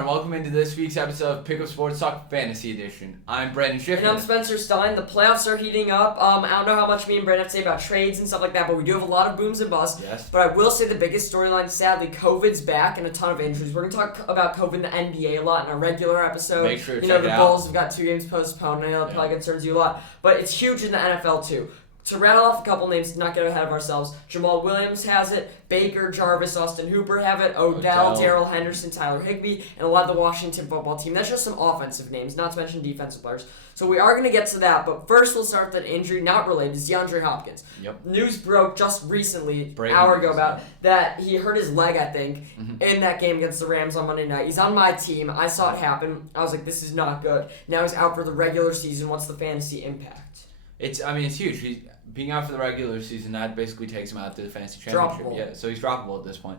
and welcome into this week's episode of Pick Up Sports Talk Fantasy Edition. I'm Brandon Schiffman. And I'm Spencer Stein. The playoffs are heating up. I don't know how much me and Brandon have to say about trades and stuff like that, but we do have a lot of booms and busts. Yes. But I will say the biggest storyline, sadly, COVID's back and a ton of injuries. We're going to talk about COVID in the NBA a lot in our regular episode. Make sure to check check it it out. out. The Bulls have got 2 games postponed. I know that probably concerns you a lot. But it's huge in the NFL, too. To rattle off a couple names, to not get ahead of ourselves, Jamal Williams has it, Baker, Jarvis, Austin Hooper have it, Odell, Darrell Henderson, Tyler Higbee, and a lot of the Washington football team. That's just some offensive names, not to mention defensive players. So we are going to get to that, but first we'll start with an injury not related to Deandre Hopkins. Yep. News broke just recently, an hour ago, about that he hurt his leg, I think, in that game against the Rams on Monday night. He's on my team. I saw it happen. I was like, this is not good. Now he's out for the regular season. What's the fantasy impact? It's huge. Being out for the regular season, that basically takes him out to the fantasy championship. Droppable. Yeah, so he's droppable at this point.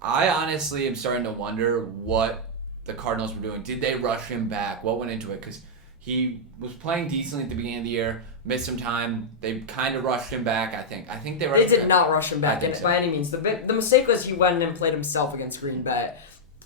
I honestly am starting to wonder what the Cardinals were doing. Did they rush him back? What went into it? Because he was playing decently at the beginning of the year, missed some time. They kind of rushed him back, I think. They rushed him back. They did not rush him back by any means. The mistake was he went and played himself against Green Bay.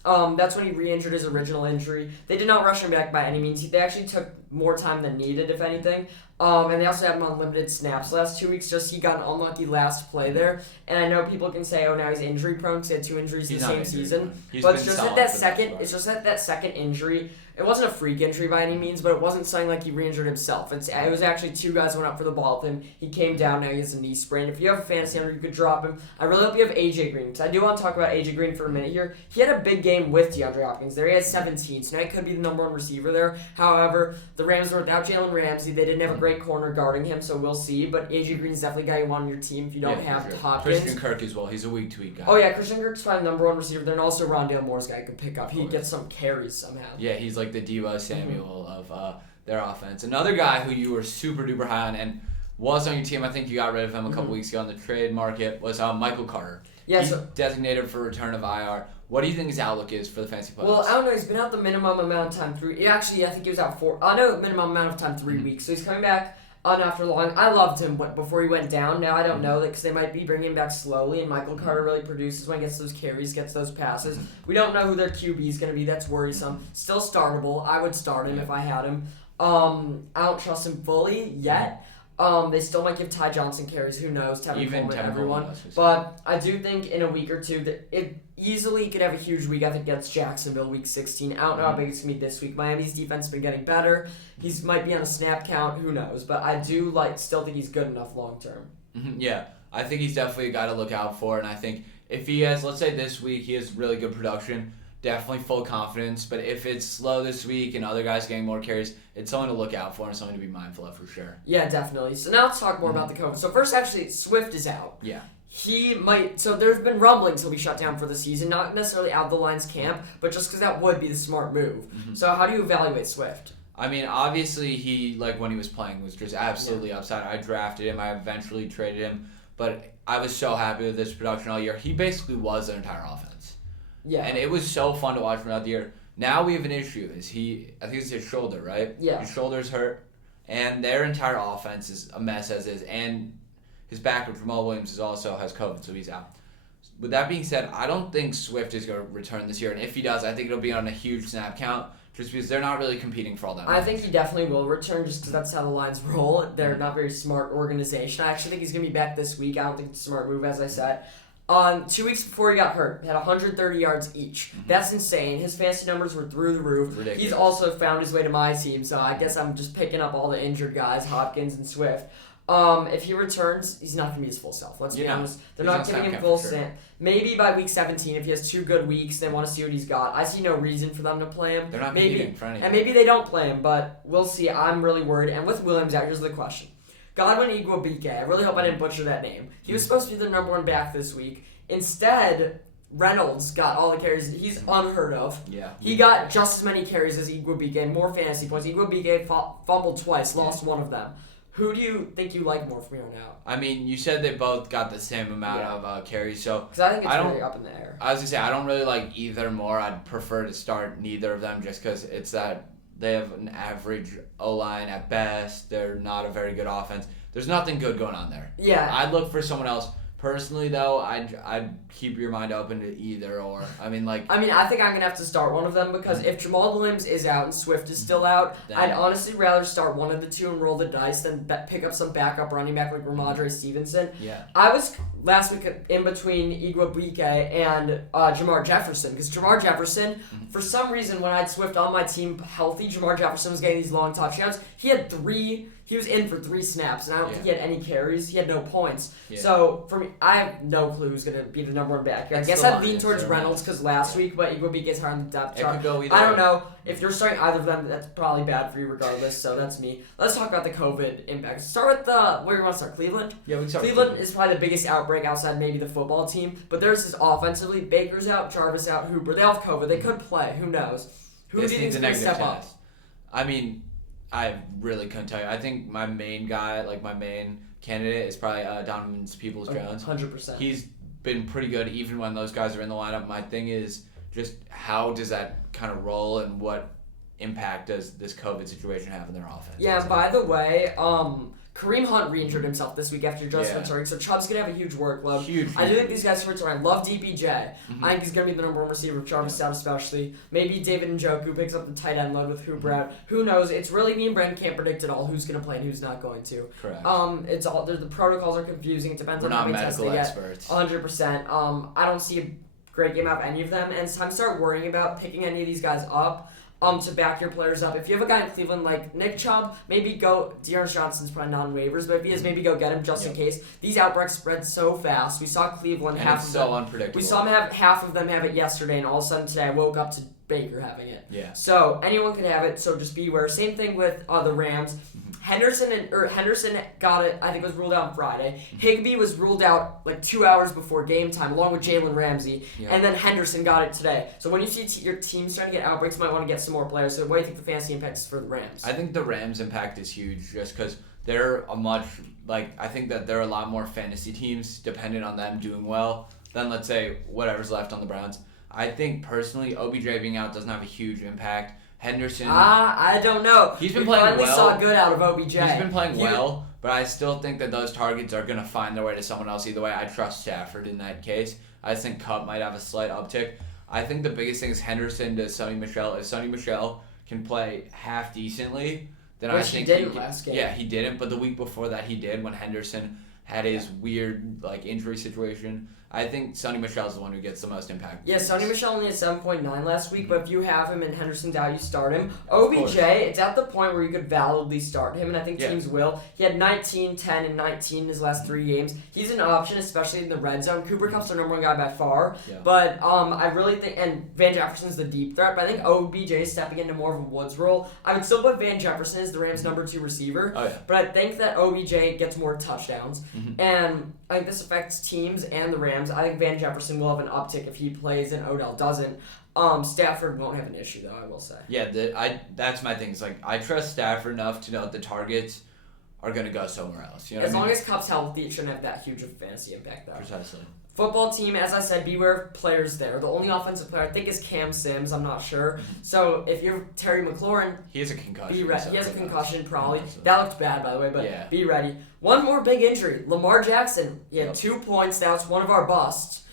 That's when he re-injured his original injury. They did not rush him back by any means. They actually took more time than needed, if anything. And they also had him on limited snaps last 2 weeks. Just he got an unlucky last play there. And I know people can say, "Oh, now he's injury prone." Because he had 2 injuries in the same season. But it's just that second injury. It wasn't a freak injury by any means, but it wasn't something like he re-injured himself. It was actually 2 guys went up for the ball with him. He came down. Now he has a knee sprain. If you have a fantasy owner, you could drop him. I really hope you have AJ Green, because I do want to talk about AJ Green for a minute here. He had a big game with DeAndre Hopkins there. He had 17, so now he could be the number 1 receiver there. However, the Rams were without Jalen Ramsey. They didn't have a great corner guarding him, so we'll see. But AJ Green's definitely a guy you want on your team if you don't have Hopkins. Christian Kirk as well. He's a week-to-week guy. Oh, yeah, Christian Kirk's probably the number 1 receiver there, and also Rondale Moore's guy you could pick up. He gets some carries somehow. Yeah, he's like the Diva Samuel of their offense. Another guy who you were super-duper high on and was on your team, I think you got rid of him a couple weeks ago on the trade market, was Michael Carter. Yeah, he's designated for return of IR. What do you think his outlook is for the fantasy playoffs? Well, I don't know. He's been out the minimum amount of time. I think he was out 4. I know minimum amount of time 3 weeks. So he's coming back on after long. I loved him before he went down. Now I don't know that because they might be bringing him back slowly. And Michael Carter really produces when he gets those carries, gets those passes. We don't know who their QB is going to be. That's worrisome. Still startable. I would start him if I had him. I don't trust him fully yet. They still might give Ty Johnson carries. Who knows? Tevin Coleman, everyone. But I do think in a week or two that it easily could have a huge week. I think against Jacksonville, week 16. I don't know how big it's going to be this week. Miami's defense has been getting better. He might be on a snap count. Who knows? But I do still think he's good enough long term. Yeah, I think he's definitely a guy to look out for. And I think if he has, let's say this week, he has really good production, definitely full confidence. But if it's slow this week and other guys getting more carries, it's something to look out for and something to be mindful of for sure. Yeah, definitely. So now let's talk more about the COVID. So first, actually, Swift is out. Yeah. He might. So there's been rumblings he'll be shut down for the season, not necessarily out of the Lions camp, but just because that would be the smart move. So how do you evaluate Swift? I mean, obviously he, when he was playing, was just absolutely upside. I drafted him. I eventually traded him. But I was so happy with his production all year. He basically was their entire offense. Yeah. And it was so fun to watch throughout the year. Now we have an issue. I think it's his shoulder, right? Yeah. His shoulder's hurt. And their entire offense is a mess as is. And his backup, Jamal Williams, also has COVID, so he's out. With that being said, I don't think Swift is going to return this year. And if he does, I think it'll be on a huge snap count. Just because they're not really competing for all that much. I think he definitely will return just because that's how the Lions roll. They're not a very smart organization. I actually think he's going to be back this week. I don't think it's a smart move, as I said. 2 weeks before he got hurt, he had 130 yards each. That's insane. His fantasy numbers were through the roof. Ridiculous. He's also found his way to my team, so I guess I'm just picking up all the injured guys, Hopkins and Swift. If he returns, he's not going to be his full self. Let's be honest. They're not giving him full snap. Maybe by week 17, if he has 2 good weeks, they want to see what he's got. I see no reason for them to play him. They're not competing for anything. And maybe they don't play him, but we'll see. I'm really worried. And with Williams out, here's the question. Godwin Igwebuike, I really hope I didn't butcher that name. He was supposed to be the number 1 back this week. Instead, Reynolds got all the carries. He's unheard of. Yeah. He got just as many carries as Igwebuike and more fantasy points. Igwebuike fumbled twice, lost one of them. Who do you think you like more from here on out? I mean, you said they both got the same amount of carries, so... Because I think it's really up in the air. I was going to say, I don't really like either more. I'd prefer to start neither of them just because it's that they have an average O-line at best. They're not a very good offense. There's nothing good going on there. Yeah. I'd look for someone else. Personally, though, I'd keep your mind open to either or. I think I'm going to have to start one of them because if Jamal Williams is out and Swift is still out, I'd honestly rather start one of the two and roll the dice than pick up some backup running back like Ramondre Stevenson. Yeah. I was last week in between Igwebuike and Jamar Jefferson because Jamar Jefferson, for some reason, when I had Swift on my team healthy, Jamar Jefferson was getting these long touchdowns. He was in for 3 snaps, and I don't think he had any carries. He had no points. Yeah. So, for me, I have no clue who's going to be the number 1 back. I guess I'd lean towards Reynolds because last week, but Igwebuike gets higher on the depth chart. It could go either I don't know. If you're starting either of them, that's probably bad for you regardless, so that's me. Let's talk about the COVID impact. Start with where do you want to start? Cleveland? Yeah, we can start Cleveland is probably the biggest outbreak outside maybe the football team, but theirs is offensively. Baker's out, Jarvis out, Hooper. They all have COVID. They could play. Who knows? Who do you think is going to step up? I really couldn't tell you. I think my main guy, my main candidate, is probably Donovan Peoples-Jones. 100%. He's been pretty good even when those guys are in the lineup. My thing is just how does that kind of roll and what impact does this COVID situation have in their offense? Yeah, and by the way, Kareem Hunt re-injured himself this week after Justin returning, so Chubb's going to have a huge workload. I do think these guys return. I love DPJ. Mm-hmm. I think he's going to be the number 1 receiver, Jarvis out especially. Maybe David Njoku picks up the tight end load with Hooper out. Who knows? It's really me and Brandon can't predict at all who's going to play and who's not going to. Correct. It's all the protocols are confusing. It depends on how many tests they get. We're not medical experts. 100%. I don't see a great game out of any of them, and it's time to start worrying about picking any of these guys up. To back your players up. If you have a guy in Cleveland like Nick Chubb, maybe go. Dearness Johnson's probably not on waivers, but if he is, maybe go get him just in case. These outbreaks spread so fast. We saw Cleveland unpredictable. We saw them have half of them have it yesterday, and all of a sudden today I woke up to Baker having it. Yeah. So anyone can have it. So just beware. Same thing with the Rams. Henderson got it. I think it was ruled out on Friday. Higbee was ruled out 2 hours before game time, along with Jalen Ramsey, and then Henderson got it today. So when you see your team starting to get outbreaks, you might want to get some more players. So what do you think the fantasy impact is for the Rams? I think the Rams' impact is huge, just because they're I think that there are a lot more fantasy teams dependent on them doing well than let's say whatever's left on the Browns. I think personally, OBJ being out doesn't have a huge impact. Henderson. I don't know. He's been playing well. We finally saw good out of OBJ. He's been playing well, but I still think that those targets are going to find their way to someone else either way. I trust Stafford in that case. I just think Kupp might have a slight uptick. I think the biggest thing is Henderson to Sonny Michel. If Sonny Michel can play half decently, then I think he didn't last game. Yeah, he didn't, but the week before that he did when Henderson had his weird injury situation. I think Sonny Michel's the one who gets the most impact. Yeah, Sonny Michel only had 7.9 last week, but if you have him and Henderson's out, you start him. OBJ, it's at the point where you could validly start him, and I think teams will. He had 19, 10, and 19 in his last 3 games. He's an option, especially in the red zone. Cooper Kupp's their number 1 guy by far, but I really think, and Van Jefferson's the deep threat, but I think OBJ is stepping into more of a Woods role. I would still put Van Jefferson as the Rams' number 2 receiver, but I think that OBJ gets more touchdowns, and I think this affects teams and the Rams. I think Van Jefferson will have an uptick if he plays and Odell doesn't. Stafford won't have an issue, though, I will say. Yeah, that's my thing. It's I trust Stafford enough to know that the targets are going to go somewhere else. You know as long as Kupp's healthy, it shouldn't have that huge of a fantasy impact, though. Precisely. Football team, as I said, beware of players there. The only offensive player I think is Cam Sims. I'm not sure. So if you're Terry McLaurin, he has a concussion. Be ready. He has a concussion probably. That looked bad, by the way, but be ready. One more big injury. Lamar Jackson. He had 2 points. That was one of our busts.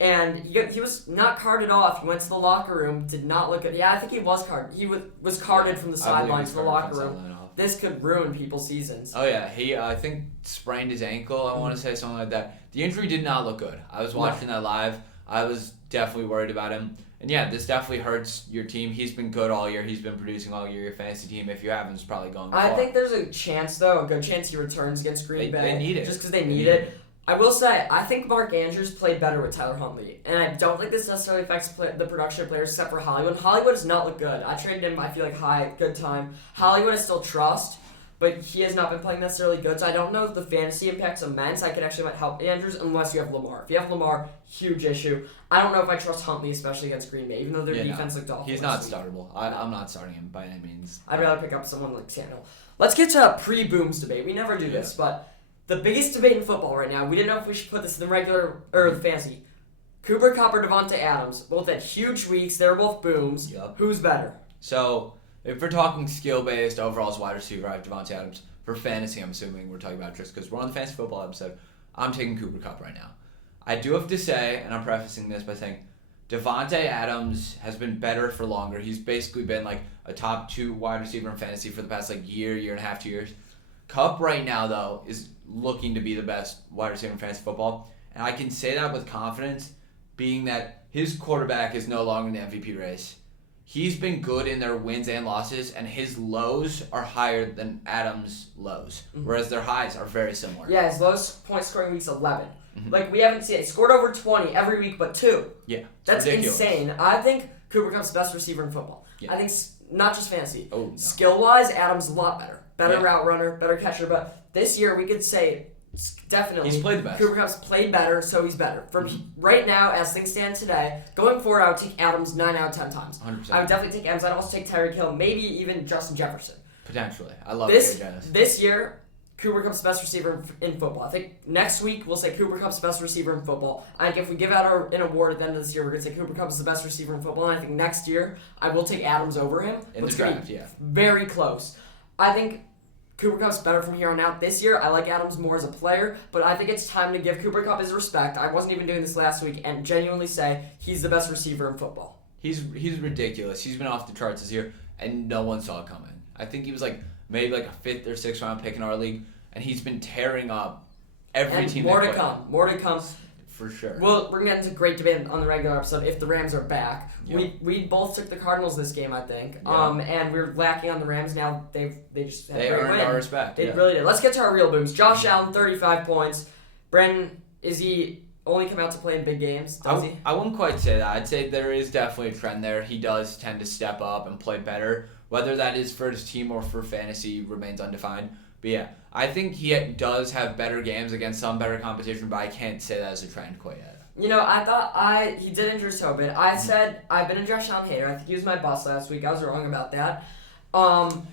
And he was not carded off. He went to the locker room. Did not look at. Yeah, I think he was carded. He was carded from the sideline to the locker room. This could ruin people's seasons. Oh yeah, he I think sprained his ankle. I want to say something like that. The injury did not look good. I was watching that live. I was definitely worried about him. And yeah, this definitely hurts your team. He's been good all year. He's been producing all year. Your fantasy team, if you have him, is probably going far. I think there's a chance, though, a good chance he returns against Green Bay. They need it. Just because they need it. I will say, I think Mark Andrews played better with Tyler Huntley. And I don't think this necessarily affects the production of players except for Hollywood. Hollywood does not look good. I traded him, I feel like, good time. Hollywood I still trust, but he has not been playing necessarily good. So I don't know if the fantasy impact's immense. I could actually might help Andrews unless you have Lamar. If you have Lamar, huge issue. I don't know if I trust Huntley, especially against Green Bay, even though their defense looked awful. He's not startable. I'm not starting him by any means. I'd rather pick up someone like Samuel. Let's get to a pre-booms debate. We never do this, but the biggest debate in football right now, we didn't know if we should put this in the regular or the fantasy. Cooper Kupp or Devontae Adams, both had huge weeks. They're both booms. Yep. Who's better? So, if we're talking skill-based, overall as wide receiver, I have Devontae Adams. For fantasy, I'm assuming we're talking about just because we're on the fantasy football episode, I'm taking Cooper Kupp right now. I do have to say, and I'm prefacing this by saying, Devontae Adams has been better for longer. He's basically been like a top 2 wide receiver in fantasy for the past like year and a half, 2 years. Kupp right now, though, is looking to be the best wide receiver in fantasy football. And I can say that with confidence, being that his quarterback is no longer in the MVP race. He's been good in their wins and losses, and his lows are higher than Adams' lows, whereas their highs are very similar. Yeah, his lowest point scoring week's 11. Like, we haven't seen it. He scored over 20 every week but 2. Yeah, that's ridiculous. Insane. I think Cooper Kupp's the best receiver in football. Yeah. I think not just fantasy. Oh, no. Skill-wise, Adams a lot better. Better route runner, better catcher. But this year, we could say definitely he's played the best. Cooper Kupp's played better, so he's better. From right now, as things stand today, going forward, I would take Adams 9 out of 10 times. 100%. I would definitely take Adams. I'd also take Tyreek Hill, maybe even Justin Jefferson. Potentially. I love this year. Cooper Kupp's the best receiver in football. I think next week we'll say Cooper Kupp's the best receiver in football. I think if we give out an award at the end of this year, we're going to say Cooper Kupp is the best receiver in football. And I think next year I will take Adams over him. In the draft, yeah. Very close. I think Cooper Kupp's better from here on out. This year, I like Adams more as a player, but I think it's time to give Cooper Kupp his respect. I wasn't even doing this last week, and genuinely say he's the best receiver in football. He's ridiculous. He's been off the charts this year, and no one saw it coming. I think he was maybe a 5th or 6th round pick in our league, and he's been tearing up every team. More to come. More to come. For sure. Well, we're going to get into great debate on the regular episode if the Rams are back. Yep. We both took the Cardinals this game, I think. Yep. And we're lacking on the Rams now. They just had a great earned win. our respect. They really did. Let's get to our real booms. Josh Allen, 35 points. Brandon, is he only come out to play in big games? Does he? I wouldn't quite say that. I'd say there is definitely a trend there. He does tend to step up and play better. Whether that is for his team or for fantasy remains undefined. But yeah, I think he does have better games against some better competition, but I can't say that as a trend quite yet. You know, I thought he did injure his toe a bit. I said I've been a Josh Allen hater. I think he was my boss last week. I was wrong about that.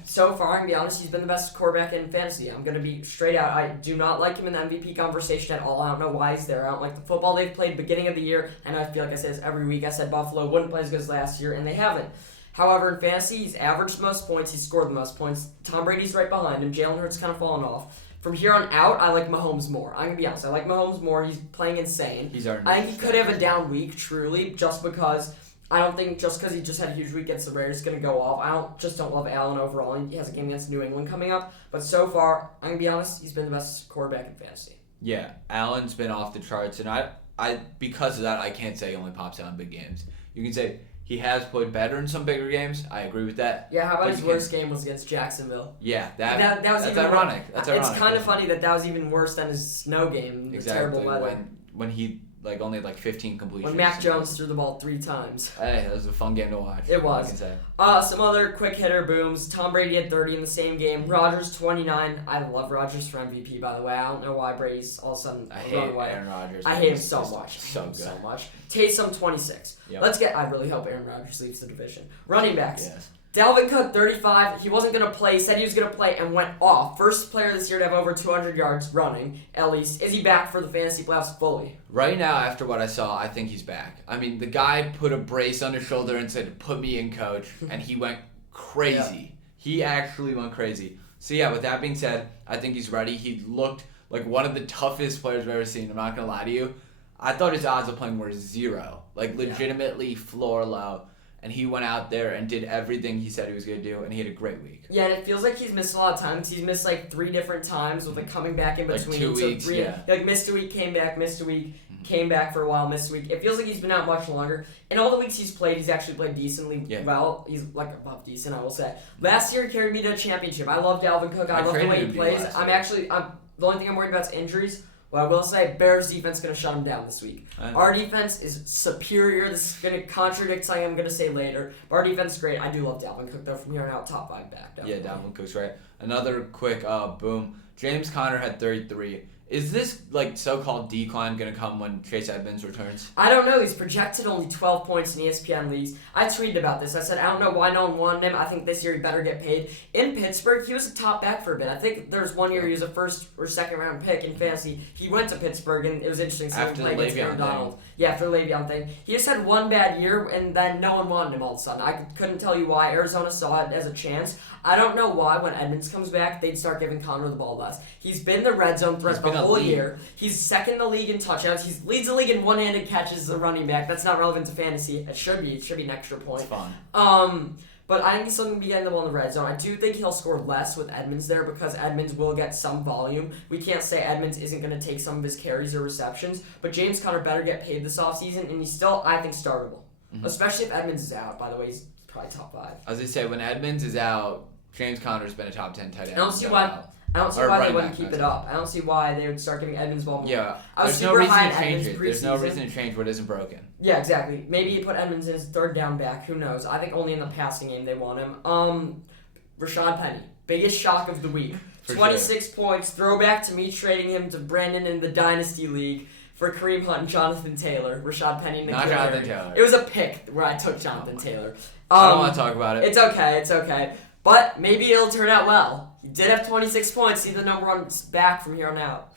So far, I'm going to be honest, he's been the best quarterback in fantasy. I'm going to be straight out. I do not like him in the MVP conversation at all. I don't know why he's there. I don't like the football they've played beginning of the year, and I feel like I say this every week. I said Buffalo wouldn't play as good as last year, and they haven't. However, in fantasy, he's averaged the most points. He's scored the most points. Tom Brady's right behind him. Jalen Hurts kind of fallen off. From here on out, I like Mahomes more. I'm going to be honest. I like Mahomes more. He's playing insane. I think he could have a down week, truly, just because I don't think just because he just had a huge week against the Raiders is going to go off. I don't love Allen overall. He has a game against New England coming up. But so far, I'm going to be honest, he's been the best quarterback in fantasy. Yeah, Allen's been off the charts, and I because of that, I can't say he only pops out in big games. You can say he has played better in some bigger games. I agree with that. Yeah, how about his worst game was against Jacksonville? Yeah, that's ironic. That's ironic. It's kind of funny that was even worse than his snow game. Exactly. Terrible weather. When he only had 15 completions. When Mac Jones threw the ball 3 times. Hey, that was a fun game to watch. It was. I can say. Some other quick hitter booms. Tom Brady had 30 in the same game. Rodgers 29. I love Rodgers for MVP, by the way. I don't know why Brady's all of a sudden I hate Aaron Rodgers. I hate him so much. So much. Taysom 26. Yep. I really hope Aaron Rodgers leaves the division. Running backs. Yes. Dalvin Cook, 35. He wasn't going to play. He said he was going to play and went off. First player this year to have over 200 yards running, at least. Is he back for the fantasy playoffs fully? Right now, after what I saw, I think he's back. I mean, the guy put a brace on his shoulder and said, "Put me in, coach," and he went crazy. Yeah. He actually went crazy. So yeah, with that being said, I think he's ready. He looked like one of the toughest players I've ever seen. I'm not going to lie to you. I thought his odds of playing were 0. Like, legitimately floor low. And he went out there and did everything he said he was going to do, and he had a great week. Yeah, and it feels like he's missed a lot of times. He's missed 3 different times with coming back in between. 2 weeks, yeah. He missed a week, came back, missed a week, came back for a while, missed a week. It feels like he's been out much longer. In all the weeks he's played, he's actually played decently well. He's above decent, I will say. Last year he carried me to a championship. I love Dalvin Cook. I love the way he plays. The only thing I'm worried about is injuries. Well, I will say, Bears defense going to shut him down this week. Our defense is superior. This is going to contradict something I'm going to say later. But our defense is great. I do love Dalvin Cook, though, from here on out, top 5 back. Definitely. Yeah, Dalvin Cook's right. Another quick boom. James Conner had 33. Is this so-called decline going to come when Chase Edmonds returns? I don't know. He's projected only 12 points in ESPN leagues. I tweeted about this. I said, I don't know why no one wanted him. I think this year he better get paid. In Pittsburgh, he was a top back for a bit. I think there's one year he was a first or second round pick in fantasy. He went to Pittsburgh, and it was interesting seeing him play against Aaron Donald. Yeah, after the Le'Veon thing. He just had one bad year, and then no one wanted him all of a sudden. I couldn't tell you why. Arizona saw it as a chance. I don't know why when Edmonds comes back, they'd start giving Conner the ball less. He's been the red zone threat the whole lead. year. He's second in the league in touchdowns. He leads the league in one-handed catches as a running back. That's not relevant to fantasy. It should be. It should be an extra point. It's fun. But I think he's still going to be getting the ball in the red zone. I do think he'll score less with Edmonds there because Edmonds will get some volume. We can't say Edmonds isn't going to take some of his carries or receptions, but James Conner better get paid this offseason, and he's still, I think, startable. Mm-hmm. Especially if Edmonds is out. By the way, he's probably top 5. As I say, when Edmonds is out, James Conner's been a top 10 tight end. I don't see why they wouldn't keep it up. I don't see why they would start giving Edmonds ball more. Yeah, there's no reason to change it. There's no reason to change what isn't broken. Yeah, exactly. Maybe you put Edmonds in his third down back. Who knows? I think only in the passing game they want him. Rashad Penny, biggest shock of the week. 26 points. Throwback to me trading him to Brendan in the Dynasty League for Kareem Hunt and Jonathan Taylor. Rashad Penny. Not Jonathan Taylor. It was a pick where I took Jonathan Taylor. I don't want to talk about it. It's okay. But maybe it'll turn out well. He did have 26 points. He's the number 1 back from here on out.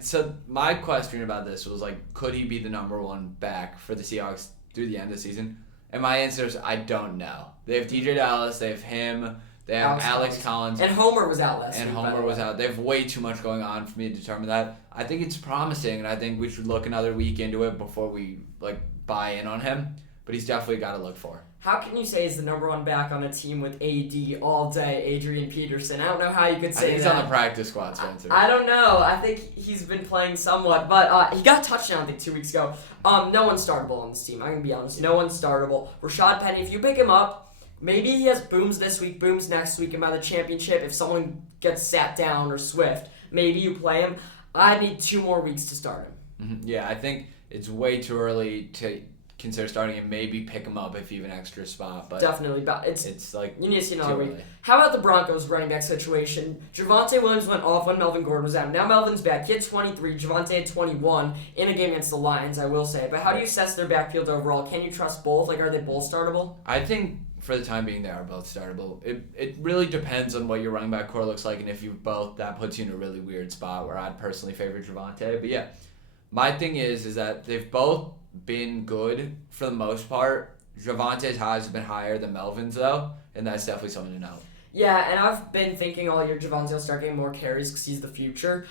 So my question about this was could he be the number 1 back for the Seahawks through the end of the season? And my answer is I don't know. They have DJ Dallas. They have him. They have Alex Collins. And Homer was out last week. And Homer was out. They have way too much going on for me to determine that. I think it's promising, and I think we should look another week into it before we buy in on him. But he's definitely got to look for. How can you say he's the number 1 back on a team with AD all day, Adrian Peterson? I don't know how you could say he's that. On the practice squad, Spencer. I don't know. I think he's been playing somewhat, but he got a touchdown, I think, 2 weeks ago. No one's startable on this team. I'm going to be honest. No one's startable. Rashad Penny, if you pick him up, maybe he has booms this week, booms next week, and by the championship, if someone gets sat down or Swift, maybe you play him. I need 2 more weeks to start him. Mm-hmm. Yeah, I think it's way too early to consider starting him. Maybe pick him up if you have an extra spot. But definitely, but it's you need to see another week. How about the Broncos running back situation? Javonte Williams went off when Melvin Gordon was out. Now Melvin's back. He had 23. Javonte had 21 in a game against the Lions, I will say. But how do you assess their backfield overall? Can you trust both? Are they both startable? I think for the time being they are both startable. It really depends on what your running back core looks like, and if you both, that puts you in a really weird spot where I'd personally favor Javonte. But yeah, my thing is that they've both been good for the most part. Javante's highs have been higher than Melvin's though, and that's definitely something to note. Yeah, and I've been thinking all year Javonte will start getting more carries because he's the future.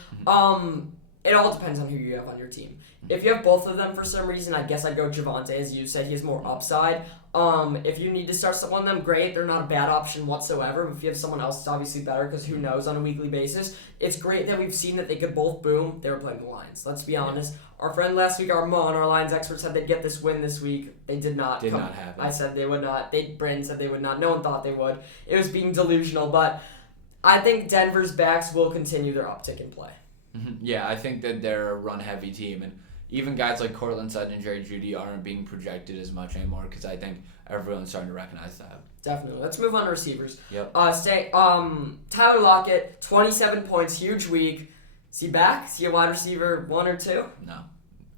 It all depends on who you have on your team. If you have both of them for some reason, I guess I'd go Javonte. As you said, he has more upside. If you need to start one of them, great. They're not a bad option whatsoever. But if you have someone else, it's obviously better because who knows on a weekly basis. It's great that we've seen that they could both boom. They were playing the Lions. Let's be honest. Our friend last week, Armand, our Lions expert, said they'd get this win this week. They did not. Did not happen. I said they would not. Brandon said they would not. No one thought they would. It was being delusional. But I think Denver's backs will continue their uptick in play. Yeah, I think that they're a run-heavy team, and even guys like Cortland Sutton and Jerry Jeudy aren't being projected as much anymore because I think everyone's starting to recognize that. Definitely. Let's move on to receivers. Yep. Tyler Lockett, 27 points, huge week. Is he back? Is he a wide receiver 1 or 2? No,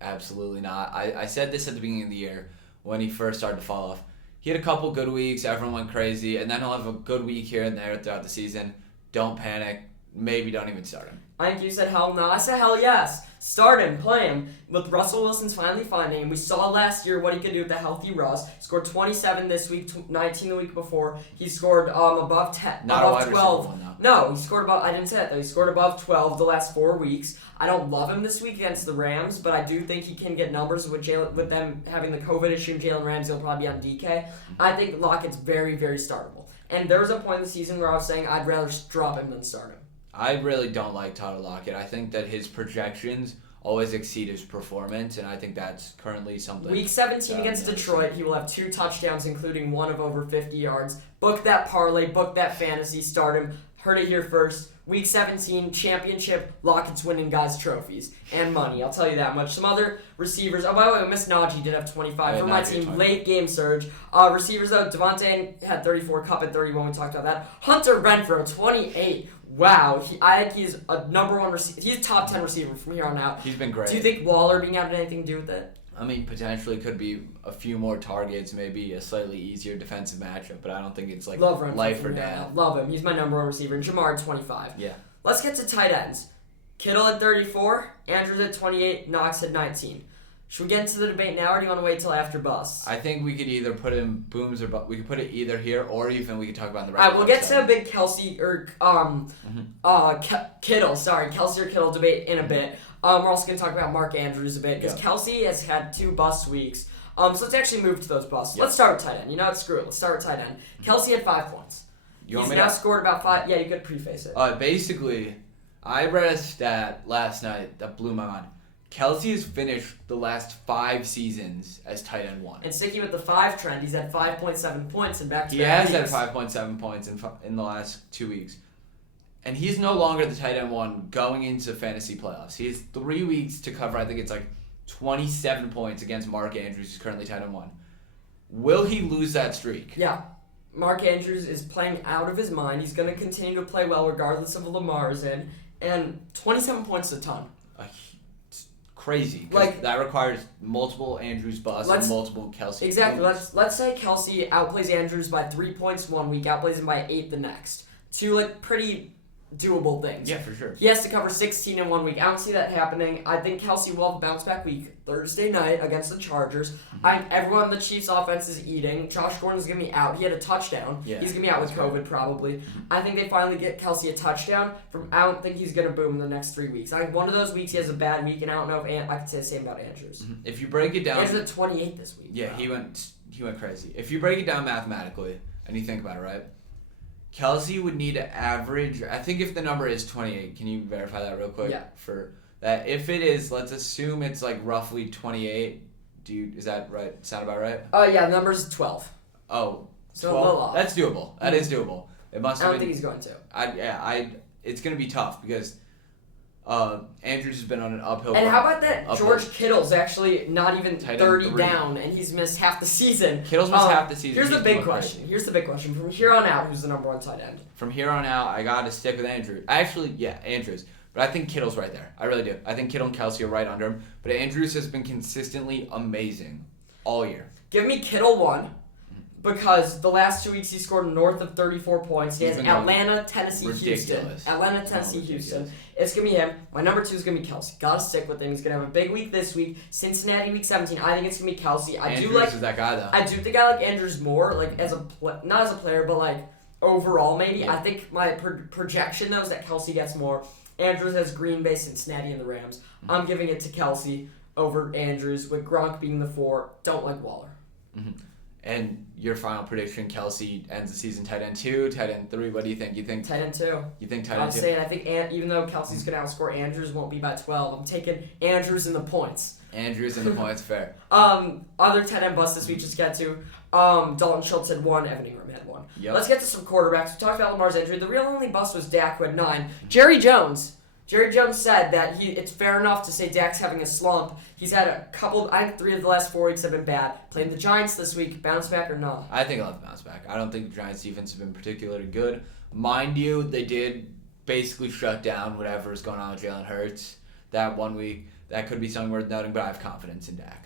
absolutely not. I said this at the beginning of the year when he first started to fall off. He had a couple good weeks, everyone went crazy, and then he'll have a good week here and there throughout the season. Don't panic. Maybe don't even start him. I think you said hell no. I said hell yes. Start him, play him. With Russell Wilson's finally finding him. We saw last year what he could do with a healthy Russ. Scored 27 this week, 19 the week before. He scored above 10, not above a 12. One, no, he scored above. I didn't say that though. He scored above 12 the last 4 weeks. I don't love him this week against the Rams, but I do think he can get numbers with them having the COVID issue. And Jalen Ramsey will probably be on DK. I think Lockett's very, very startable. And there was a point in the season where I was saying I'd rather drop him than start him. I really don't like Tyler Lockett. I think that his projections always exceed his performance, and I think that's currently something. Week 17 against Detroit, he will have 2 touchdowns, including one of over 50 yards. Book that parlay, book that fantasy, start him. Heard it here first. Week 17, championship, Lockett's winning guys trophies and money. I'll tell you that much. Some other receivers. Oh, by the way, we missed Najee, did have 25 for my team. 20. Late game surge. Receivers, though, Devontae had 34, Kupp at 31. We talked about that. Hunter Renfrow, 28. Wow. I think he's a number 1 receiver. He's a top 10 receiver from here on out. He's been great. Do you think Waller being out had anything to do with it? I mean, potentially could be a few more targets, maybe a slightly easier defensive matchup, but I don't think it's like life or death. Love him. He's my number 1 receiver. And Jamar, 25. Yeah. Let's get to tight ends. Kittle at 34, Andrews at 28, Knox at 19. Should we get into the debate now, or do you want to wait till after busts? I think we could either put in booms or we could put it either here, or even we could talk about in the All right, we'll get to a big Kelsey or Kittle. Sorry, Kelsey or Kittle debate in a bit. We're also going to talk about Mark Andrews a bit because Kelsey has had 2 bust weeks. So let's actually move to those busts. Yep. Let's start with tight end. You know what? Screw it. Let's start with tight end. Kelsey had 5 points. He's now scored about 5. Yeah, you could preface it. Basically, I read a stat last night that blew my mind. Kelsey has finished the last 5 seasons as tight end 1. And sticking with the 5 trend, he's had 5.7 points in back-to-back weeks. He has had 5.7 points in the last 2 weeks. And he's no longer the tight end 1 going into fantasy playoffs. He has 3 weeks to cover, I think it's 27 points against Mark Andrews, who's currently tight end 1. Will he lose that streak? Yeah. Mark Andrews is playing out of his mind. He's going to continue to play well regardless of Lamar is in. And 27 points is a ton. Crazy. That requires multiple Andrews busts and multiple Kelsey. Exactly. Let's say Kelsey outplays Andrews by 3 points 1 week, outplays him by 8 the next. 2 pretty doable things. Yeah, for sure. He has to cover 16 in 1 week. I don't see that happening. I think Kelsey will have a bounce back week Thursday night against the Chargers. Everyone on the Chiefs offense is eating. Josh Gordon's going to be out. He had a touchdown. Yeah, he's going to be out with COVID probably. I think they finally get Kelsey a touchdown. I don't think he's going to boom in the next 3 weeks. One of those weeks he has a bad week, and I don't know if I could say the same about Andrews. If you break it down... He's at 28 this week. Yeah, he went crazy. If you break it down mathematically, and you think about it, right? Kelsey would need to average, I think if the number is 28, can you verify that real quick? Yeah. For that, if it is, let's assume it's roughly 28. Is that right? Sound about right? Yeah, the number's 12. Oh, so 12? That's doable. That is doable. It must. I don't think he's going to. It's gonna be tough because Andrews has been on an uphill. And how about that? George Kittle's actually not even 30 down, and he's missed half the season. Kittle's missed half the season. Here's the big question. From here on out, who's the number 1 tight end? From here on out, I got to stick with Andrews. Actually, yeah, Andrews. But I think Kittle's right there. I really do. I think Kittle and Kelsey are right under him. But Andrews has been consistently amazing all year. Give me Kittle 1. Because the last 2 weeks he scored north of 34 points. He has Atlanta, Tennessee, Houston. Atlanta, Tennessee, Houston. It's going to be him. My number 2 is going to be Kelsey. Got to stick with him. He's going to have a big week this week. Cincinnati, week 17. I think it's going to be Kelsey. Andrews is that guy, though. I do think I like Andrews more, not as a player, but overall maybe. Yeah. I think my projection, though, is that Kelsey gets more. Andrews has Green Bay, Cincinnati, and the Rams. Mm-hmm. I'm giving it to Kelsey over Andrews, with Gronk being the 4. Don't like Waller. Mm-hmm. And your final prediction, Kelsey ends the season tight end 2, tight end 3. What do you think? You think tight end 2? You think tight end 2? I'm saying I think even though Kelsey's going to outscore Andrews, won't be by 12. I'm taking Andrews in the points. Andrews in the points, fair. Other tight end busts this week, just get to. Dalton Schultz had 1, Evan Ingram had 1. Yep. Let's get to some quarterbacks. We talked about Lamar's injury. The real only bust was Dak, who had 9. Jerry Jones said that it's fair enough to say Dak's having a slump. He's had a couple, 3 of the last 4 weeks have been bad. Playing the Giants this week, bounce back or not? I think I'll have to bounce back. I don't think the Giants' defense has been particularly good. Mind you, they did basically shut down whatever is going on with Jalen Hurts that 1 week. That could be something worth noting, but I have confidence in Dak.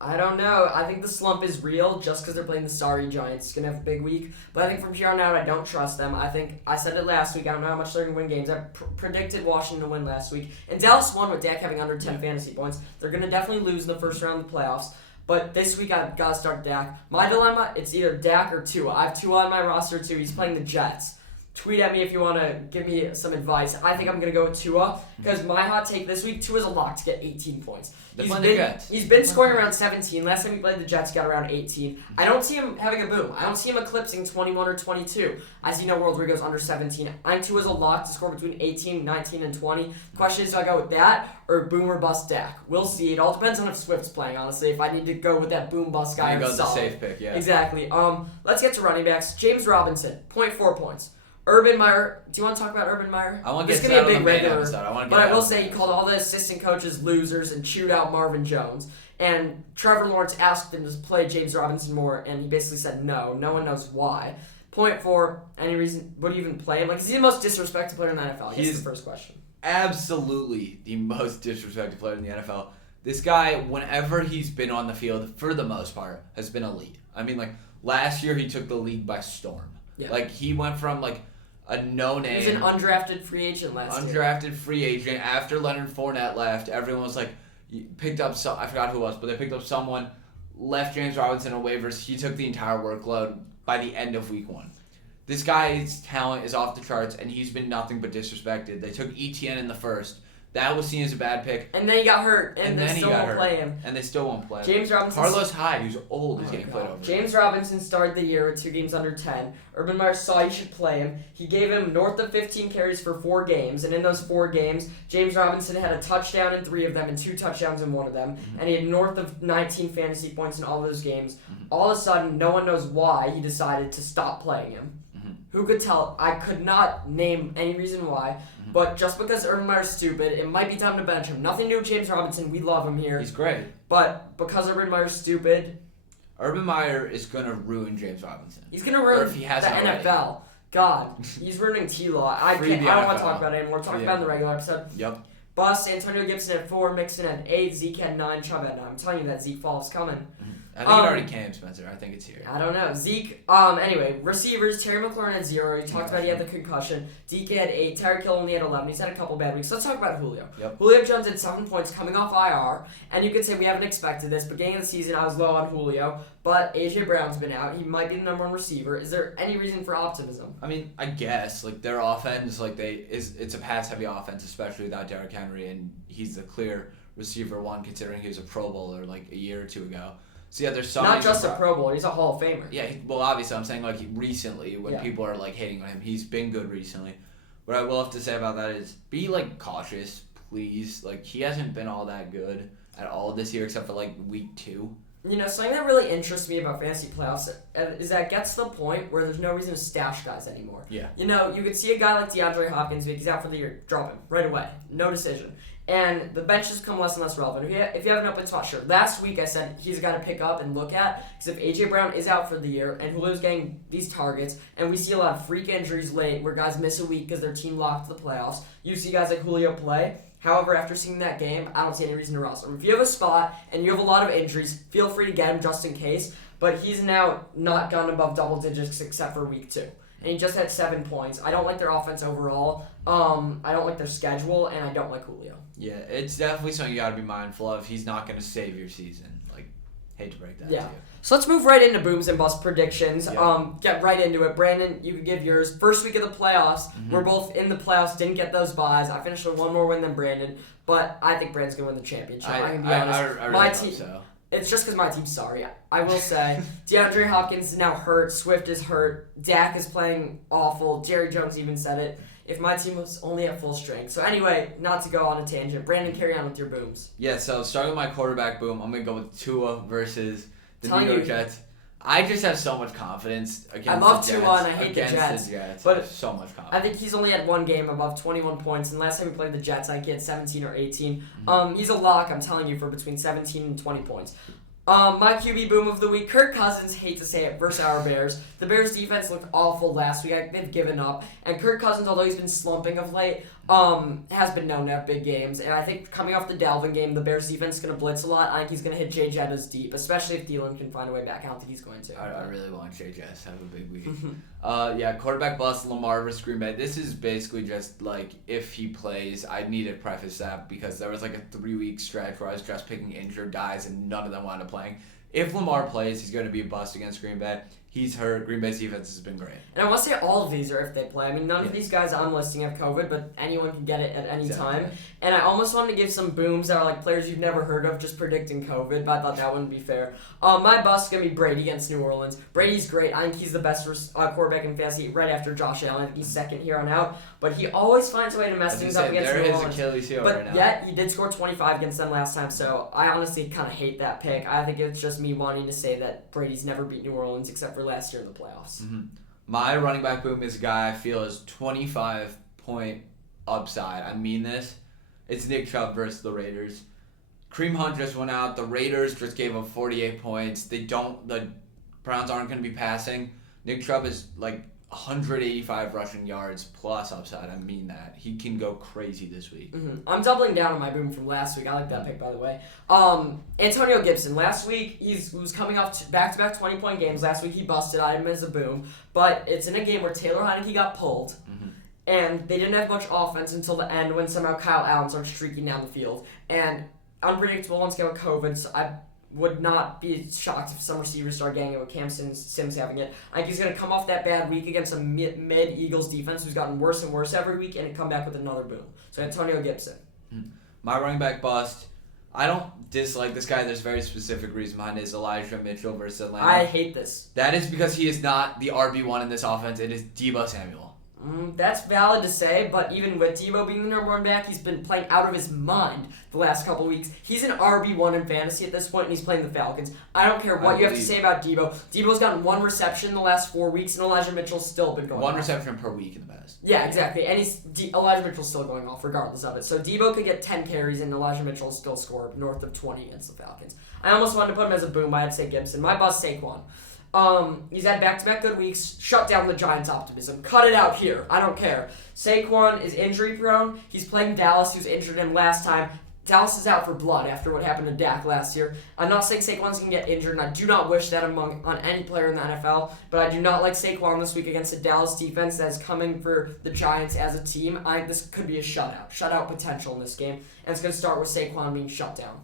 I don't know. I think the slump is real just because they're playing the sorry Giants. It's going to have a big week. But I think from here on out, I don't trust them. I think I said it last week. I don't know how much they're going to win games. I predicted Washington to win last week. And Dallas won with Dak having under 10 fantasy points. They're going to definitely lose in the first round of the playoffs. But this week, I've got to start Dak. My dilemma, it's either Dak or Tua. I have Tua on my roster, too. He's playing the Jets. Tweet at me if you want to give me some advice. I think I'm going to go with Tua because my hot take this week, Tua's a lock to get 18 points. He's been scoring around 17. Last time he played the Jets, got around 18. I don't see him having a boom. I don't see him eclipsing 21 or 22. I see no world where he goes under 17. I think Tua's a lock to score between 18, 19, and 20. The question is, do I go with that or boom or bust Dak? We'll see. It all depends on if Swift's playing, honestly. If I need to go with that boom bust guy, you go the safe pick, yeah. Exactly. Let's get to running backs. James Robinson, 0.4 points. Urban Meyer, do you want to talk about Urban Meyer? I want to get to that on the main episode. But I will say he called all the assistant coaches losers and chewed out Marvin Jones. And Trevor Lawrence asked him to play James Robinson more, and he basically said no. No one knows why. 0.4, any reason, would you even play him? Is he the most disrespected player in the NFL? He's the first question. Absolutely the most disrespected player in the NFL. This guy, whenever he's been on the field, for the most part, has been elite. I mean, last year he took the league by storm. Yeah. He went from, a no-name. He was an undrafted free agent last year. Undrafted free agent. After Leonard Fournette left, everyone was like, picked up I forgot who it was, but they picked up someone, left James Robinson on waivers. He took the entire workload by the end of week 1. This guy's talent is off the charts, and he's been nothing but disrespected. They took ETN in the first. That was seen as a bad pick. And then he got hurt, and they still won't play him. And they still won't play him. James Robinson. Carlos Hyde, who's old, is getting played over. James Robinson started the year with 2 games under 10. Urban Meyer saw he should play him. He gave him north of 15 carries for 4 games, and in those 4 games, James Robinson had a touchdown in 3 of them and 2 touchdowns in 1 of them, and he had north of 19 fantasy points in all those games. All of a sudden, no one knows why he decided to stop playing him. Who could tell? I could not name any reason why, but just because Urban Meyer's stupid, it might be time to bench him. Nothing new with James Robinson. We love him here. He's great. But because Urban Meyer's stupid... Urban Meyer is going to ruin James Robinson. He's going to ruin the NFL. God, he's ruining T-Law. I don't want to talk about it anymore. Talk about it in the regular episode. Yep. Bust, Antonio Gibson at 4, Mixon at 8, Zeke at 9, Chubb at 9. I'm telling you that Zeke fall's coming. I think it already came, Spencer. I think it's here. I don't know. Zeke, anyway, receivers, Terry McLaurin at 0. You talked about he had the concussion. DK at 8. Tyreek Hill only had 11. He's had a couple bad weeks. Let's talk about Julio. Yep. Julio Jones had 7 points coming off IR. And you could say we haven't expected this. Beginning of the season, I was low on Julio. But A.J. Brown's been out. He might be the number 1 receiver. Is there any reason for optimism? I mean, I guess. Like, their offense, it's a pass-heavy offense, especially without Derrick Henry. And he's the clear receiver 1, considering he was a Pro Bowler, like, a year or 2 ago. So yeah, there's some. Not just a Pro Bowler, he's a Hall of Famer. Yeah, well, obviously, I'm saying like recently when people are like hating on him, he's been good recently. What I will have to say about that is be like cautious, please. Like he hasn't been all that good at all this year, except for like week 2. You know, something that really interests me about fantasy playoffs is that it gets to the point where there's no reason to stash guys anymore. Yeah. You know, you could see a guy like Deandre Hopkins, he's out for the year, drop him right away, no decision. And the benches become less and less relevant. If you have an open spot, sure. Last week I said he's a guy to pick up and look at because if A.J. Brown is out for the year and Julio's getting these targets and we see a lot of freak injuries late where guys miss a week because their team locked to the playoffs, you see guys like Julio play. However, after seeing that game, I don't see any reason to roster him. If you have a spot and you have a lot of injuries, feel free to get him just in case. But he's now not gone above double digits except for week 2. And he just had 7 points. I don't like their offense overall. I don't like their schedule, and I don't like Julio. Yeah, it's definitely something you got to be mindful of. He's not going to save your season. Like, hate to break that to you. So let's move right into booms and bust predictions. Yep. Get right into it. Brandon, you could give yours. First week of the playoffs. We're both in the playoffs. Didn't get those buys. I finished with 1 more win than Brandon, but I think Brandon's going to win the championship. I can be honest. I really hope so. It's just because my team's sorry. I will say, DeAndre Hopkins is now hurt. Swift is hurt. Dak is playing awful. Jerry Jones even said it. If my team was only at full strength. So anyway, not to go on a tangent. Brandon, carry on with your booms. Yeah, so starting with my quarterback boom, I'm going to go with Tua versus the New York Jets. I just have so much confidence against the Jets. I love Tua and I hate the Jets. But I have so much confidence. I think he's only had 1 game above 21 points, and last time he played the Jets, I think he had 17 or 18. He's a lock, I'm telling you, for between 17 and 20 points. My QB boom of the week, Kirk Cousins, hate to say it, versus our Bears. The Bears defense looked awful last week. They've given up. And Kirk Cousins, although he's been slumping of late, has been known to have big games. And I think coming off the Dalvin game, the Bears defense is going to blitz a lot. I think he's going to hit Jay Jettas deep, especially if Thielen can find a way back. I don't think he's going to. I really want Jay Jettas to have a big week. Quarterback bust, Lamar versus Green Bay. This is basically just like if he plays. I need to preface that because there was like a 3-week stretch where I was just picking injured guys and none of them wound up playing. If Lamar plays, he's going to be a bust against Green Bay. He's hurt. Green Bay's defense has been great. And I want to say all of these are if they play. I mean, none of these guys I'm listing have COVID, but anyone can get it at any time. And I almost wanted to give some booms that are like players you've never heard of just predicting COVID, but I thought that wouldn't be fair. My bust is going to be Brady against New Orleans. Brady's great. I think he's the best quarterback in fantasy right after Josh Allen. I think he's second here on out. But he always finds a way to mess things up against New Orleans. There is Achilles heel but right now. Yet, he did score 25 against them last time, so I honestly kind of hate that pick. I think it's just me wanting to say that Brady's never beat New Orleans except for last year in the playoffs. My running back boom is a guy I feel is 25-point upside. I mean this. It's Nick Chubb versus the Raiders. Kareem Hunt just went out. The Raiders just gave up 48 points. The Browns aren't going to be passing. Nick Chubb is like 185 rushing yards plus upside. I mean that. He can go crazy this week. I'm doubling down on my boom from last week. I like that pick, by the way. Antonio Gibson. Last week, he was coming off back-to-back 20-point games. Last week, he busted. I had him as a boom. But it's in a game where Taylor Heineke got pulled. And they didn't have much offense until the end when somehow Kyle Allen started streaking down the field. And unpredictable once again with COVID, so I would not be shocked if some receivers start getting it with Cam Sims having it. I think he's going to come off that bad week against a mid-Eagles defense who's gotten worse and worse every week and come back with another boom. So Antonio Gibson. My running back bust, I don't dislike this guy. There's a very specific reason behind it. Is Elijah Mitchell versus Atlanta. I hate this. That is because he is not the RB1 in this offense. It is Deebo Samuel. That's valid to say, but even with Deebo being the number one back, he's been playing out of his mind the last couple of weeks. He's an RB1 in fantasy at this point, and he's playing the Falcons. I don't care what you have to say about Deebo. Deebo's gotten 1 reception in the last 4 weeks, and Elijah Mitchell's still been going off. 1 reception per week in the past. Yeah, exactly. And Elijah Mitchell's still going off regardless of it. So Deebo could get 10 carries, and Elijah Mitchell still score north of 20 against the Falcons. I almost wanted to put him as a boom. I had to say Gibson. My bust, Saquon. He's had back-to-back good weeks. Shut down the Giants' optimism. Cut it out here. I don't care. Saquon is injury-prone. He's playing Dallas, who's injured him last time. Dallas is out for blood after what happened to Dak last year. I'm not saying Saquon's going to get injured, and I do not wish that on any player in the NFL, but I do not like Saquon this week against a Dallas defense that is coming for the Giants as a team. This could be a shutout potential in this game, and it's going to start with Saquon being shut down.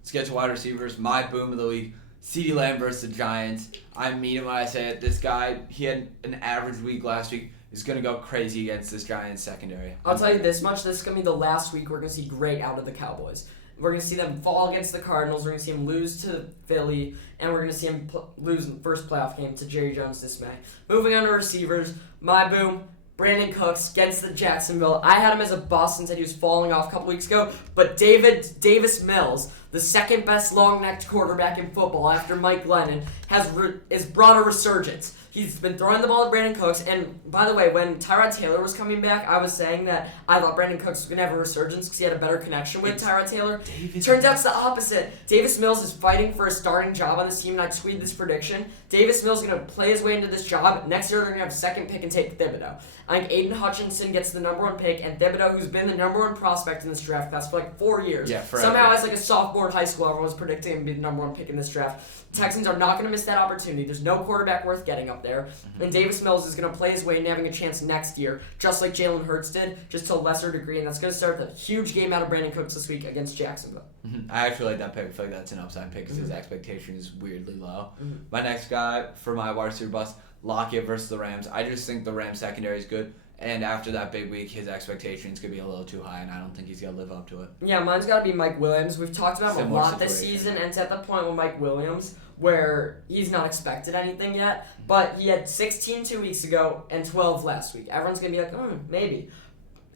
Let's get to wide receivers. My boom of the week. CeeDee Lamb versus the Giants. I mean it when I say it. This guy, he had an average week last week. Is going to go crazy against this Giants secondary. I'll tell you this much. This is going to be the last week we're going to see great out of the Cowboys. We're going to see them fall against the Cardinals. We're going to see them lose to Philly. And we're going to see them lose in the first playoff game to Jerry Jones' dismay. Moving on to receivers. My boom. Brandon Cooks against the Jacksonville. I had him as a bust and said he was falling off a couple weeks ago. But Davis Mills, the second best long-necked quarterback in football after Mike Glennon, has brought a resurgence. He's been throwing the ball at Brandon Cooks, and by the way, when Tyrod Taylor was coming back, I was saying that I thought Brandon Cooks was going to have a resurgence because he had a better connection with Tyrod Taylor. Turns out it's the opposite. Davis Mills is fighting for a starting job on this team, and I tweeted this prediction. Davis Mills is going to play his way into this job. Next year, they're going to have a second pick and take Thibodeau. I think Aiden Hutchinson gets the number 1 pick, and Thibodeau, who's been the number 1 prospect in this draft class for like 4 years, somehow as like a sophomore in high school, everyone was predicting him to be the number 1 pick in this draft. Texans are not going to miss that opportunity. There's no quarterback worth getting up there. And Davis Mills is going to play his way into having a chance next year, just like Jalen Hurts did, just to a lesser degree. And that's going to start the huge game out of Brandon Cooks this week against Jacksonville. I actually like that pick. I feel like that's an upside pick because his expectation is weirdly low. My next guy for my wide receiver bust, Lockett versus the Rams. I just think the Rams secondary is good. And after that big week, his expectations could be a little too high, and I don't think he's going to live up to it. Yeah, mine's got to be Mike Williams. We've talked about him a lot this season, and it's at the point with Mike Williams where he's not expected anything yet. But he had 16 2 weeks ago and 12 last week. Everyone's going to be like, maybe.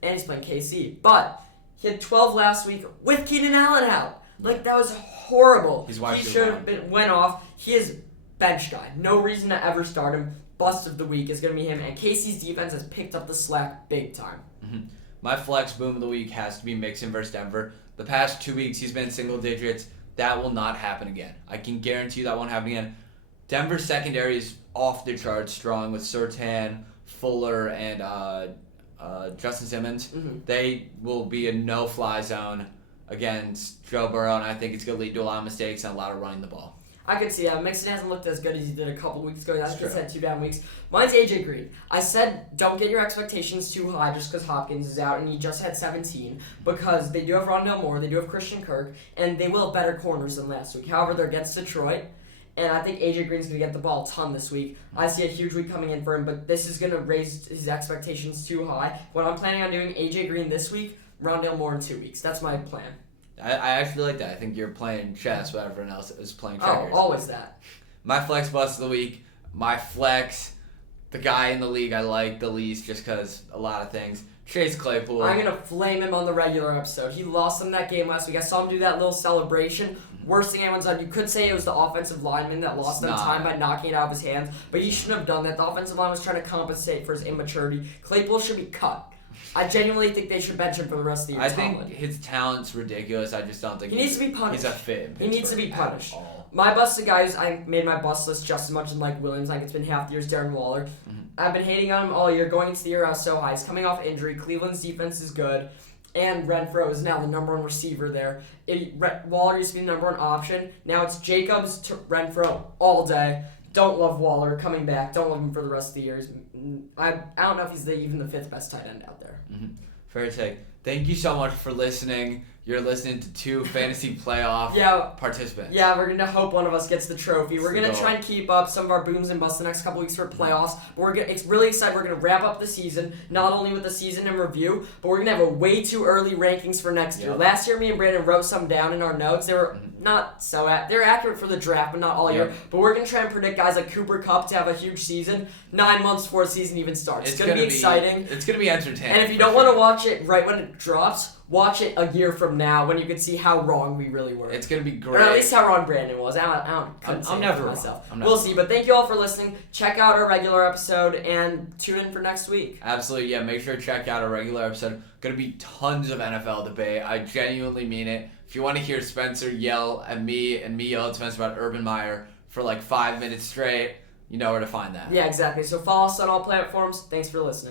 And he's playing KC. But he had 12 last week with Keenan Allen out. Like, that was horrible. He should have went off. He is bench guy. No reason to ever start him. Bust of the week is going to be him, and Casey's defense has picked up the slack big time. My flex boom of the week has to be Mixon versus Denver. The past 2 weeks, he's been single digits. That will not happen again. I can guarantee you that won't happen again. Denver's secondary is off the charts strong with Surtain, Fuller, and Justin Simmons. They will be a no-fly zone against Joe Burrow, and I think it's going to lead to a lot of mistakes and a lot of running the ball. I could see that. Mixon hasn't looked as good as he did a couple weeks ago. I think he's had 2 bad weeks. Mine's AJ Green. I said don't get your expectations too high just because Hopkins is out and he just had 17 because they do have Rondale Moore, they do have Christian Kirk, and they will have better corners than last week. However, they're against Detroit, and I think AJ Green's going to get the ball a ton this week. I see a huge week coming in for him, but this is going to raise his expectations too high. What I'm planning on doing, AJ Green this week, Rondale Moore in 2 weeks. That's my plan. I actually like that. I think you're playing chess while everyone else is playing checkers. Oh, always that. My flex bust of the week. My flex, the guy in the league I like the least just because a lot of things. Chase Claypool. I'm going to flame him on the regular episode. He lost them that game last week. I saw him do that little celebration. Worst thing anyone's done. You could say it was the offensive lineman that lost them time by knocking it out of his hands, but he shouldn't have done that. The offensive line was trying to compensate for his immaturity. Claypool should be cut. I genuinely think they should bench him for the rest of the year. I think his talent's ridiculous. I just don't think he needs to be punished. He's a fit. He needs to be punished. My busted guys, I made my bust list just as much as Mike Williams. I think it's been half the year's Darren Waller. I've been hating on him all year. Going into the year, I was so high. He's coming off injury. Cleveland's defense is good. And Renfro is now the number 1 receiver there. Waller used to be the number 1 option. Now it's Jacobs to Renfro all day. Don't love Waller coming back. Don't love him for the rest of the years. I don't know if he's even the 5th best tight end out there. Fair take. Thank you so much for listening You're listening to two fantasy playoff participants. Yeah, we're gonna hope one of us gets the trophy. We're gonna Go. try and keep up some of our booms and busts the next couple weeks for playoffs. But it's really excited. We're gonna wrap up the season, not only with the season in review, but we're gonna have a way too early rankings for next year. Last year, me and Brandon wrote some down in our notes. They were not so they're accurate for the draft, but not all year. But we're gonna try and predict guys like Cooper Kupp to have a huge season 9 months before the season even starts. It's gonna be exciting. It's gonna be entertaining. And if you don't want to watch it right when it drops, watch it a year from now when you can see how wrong we really were. It's going to be great. Or at least how wrong Brandon was. I'm never myself. We'll see. But thank you all for listening. Check out our regular episode and tune in for next week. Absolutely. Yeah, make sure to check out our regular episode. Going to be tons of NFL debate. I genuinely mean it. If you want to hear Spencer yell at me and me yell at Spencer about Urban Meyer for like 5 minutes straight, you know where to find that. Yeah, exactly. So follow us on all platforms. Thanks for listening.